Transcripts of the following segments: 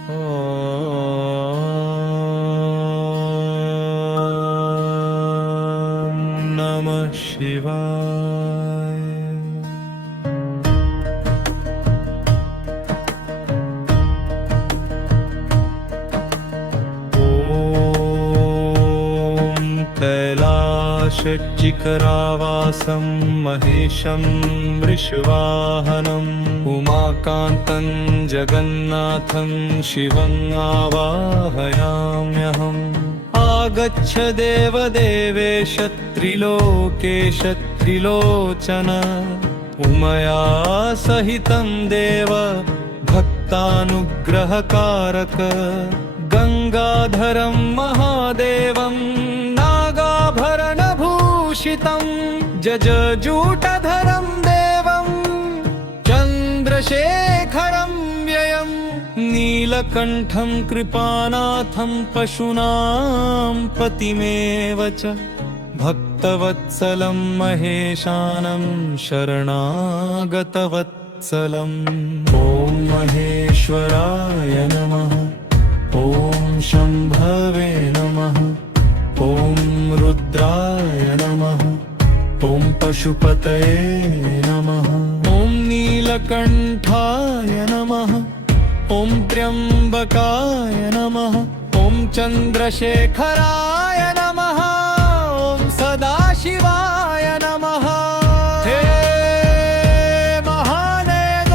ॐ नमः शिवाय। ॐ कैलासचिकरावासं महेशं वृषवाहनम् उमाकान्तं जगन्नाथं शिवं आवाहयाम्यहम्। आगच्छ देवदेवेश त्रिलोकेश त्रिलोचन उमया सहितं देव भक्तानुग्रहकारक गंगाधरं महादेवं नागाभरणभूषितं जजजूटधरं देवं चन्द्रशेखरं व्ययं नीलकण्ठं कृपानाथं पशूनां पतिमेव च भक्तवत्सलं महेशानं शरणागतवत्सलम्। ॐ महेश्वराय नमः। ॐ शम्भवे नमः। ॐ रुद्राय नमः। ॐ पशुपतये नमः। ॐ नीलकण्ठाय नमः। ॐ त्र्यम्बकाय नमः। ॐ चन्द्रशेखराय नमः। ॐ सदाशिवाय नमः। हे महादेव,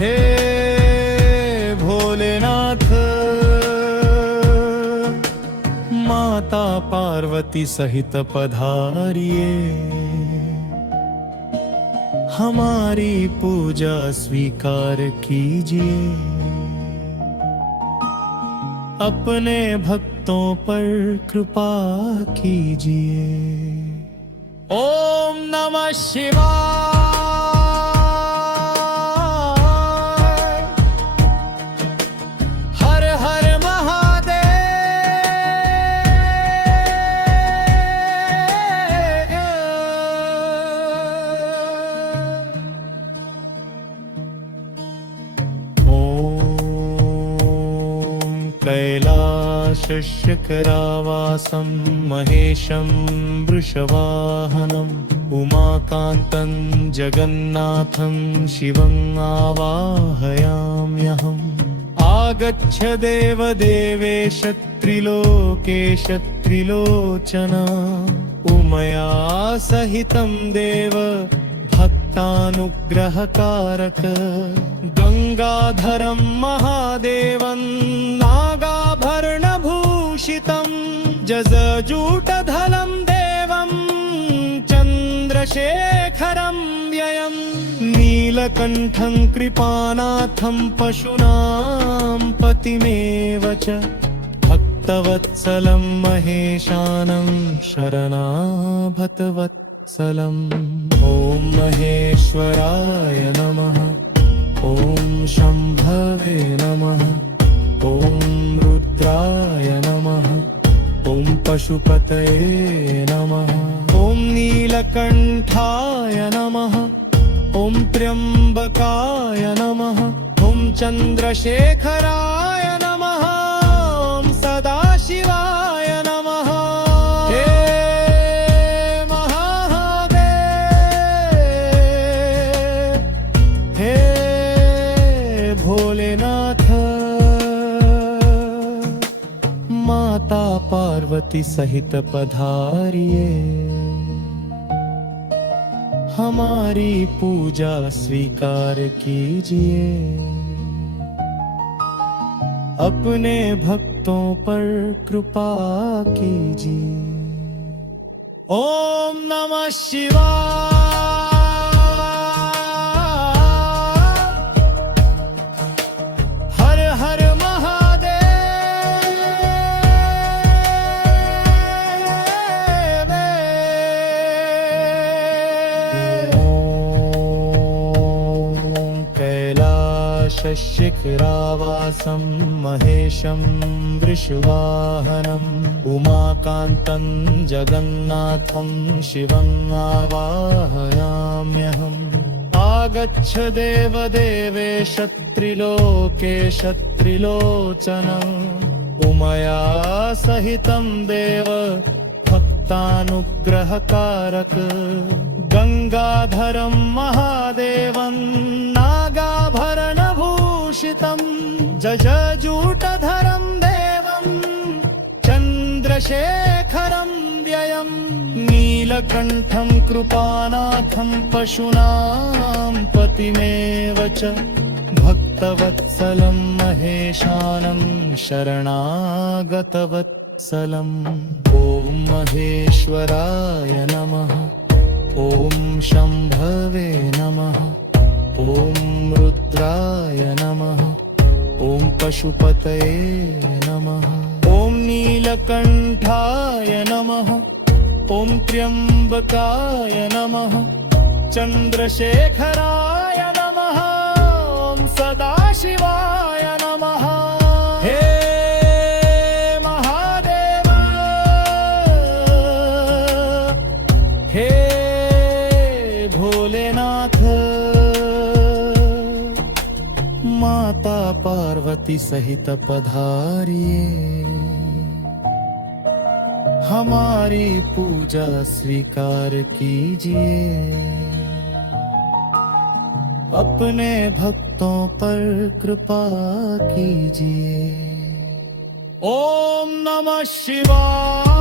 हे भोलेनाथ, माता पार्वती सहित पधारिए, हमारी पूजा स्वीकार कीजिए, अपने भक्तों पर कृपा कीजिए। ओम नमः शिवाय। हर हर कैलासशिखरावासं महेशं वृषवाहनम् उमाकान्तं जगन्नाथं शिवं आवाहयाम्यहम्। आगच्छ देवदेवेश त्रिलोकेश त्रिलोचन उमया सहितं देव भक्तानुग्रहकारक गंगाधरं महादेवं नागाभरणभूषितं जजजूटधलं देवं चन्द्रशेखरं व्ययं नीलकण्ठं कृपानाथं पशूनां पतिमेव च भक्तवत्सलं महेशानं शरणागतवत्सलम्। ॐ महेश्वराय नमः। ॐ शम्भवे नमः। ॐ रुद्राय नमः। ॐ पशुपतये नमः। ॐ नीलकण्ठाय नमः। ॐ त्र्यम्बकाय नमः। ॐ चन्द्रशेखराय नमः। ॐ सदाशिवाय नमः। हे महादेव, हे भोलेनाथ, माता पार्वती सहित पधारिए, हमारी पूजा स्वीकार कीजिए, अपने भक्तों पर कृपा कीजिए। ओम नमः शिवाय। हर हर शिखरावासं महेशं वृषवाहनम् उमाकान्तं जगन्नाथं शिवं आवाहयाम्यहम्। आगच्छ गच्छ देव देवेश त्रिलोकेश त्रिलोचनं उमया सहितं देव भक्तानुग्रहकारक गंगाधरं महादेवं नागाभरणभूषितं जजजूटधरं देवं चन्द्रशेखरं व्ययं नीलकण्ठं कृपानाथं पशूनां पतिमेव च भक्तवत्सलं महेशानं शरणागतवत्सलम् ॐ महेश्वराय नमः ॐ शम्भवे नमः ॐ रुद्राय नमः ॐ पशुपतये नमः ॐ नीलकण्ठाय नमः ॐ त्र्यम्बकाय नमः चन्द्रशेखराय नमः ॐ सदाशिवाय नमः हे महादेव हे भोलेनाथ माता पार्वती सहित पधारिए हमारी पूजा स्वीकार कीजिए अपने भक्तों पर कृपा कीजिए ओम नमः शिवाय।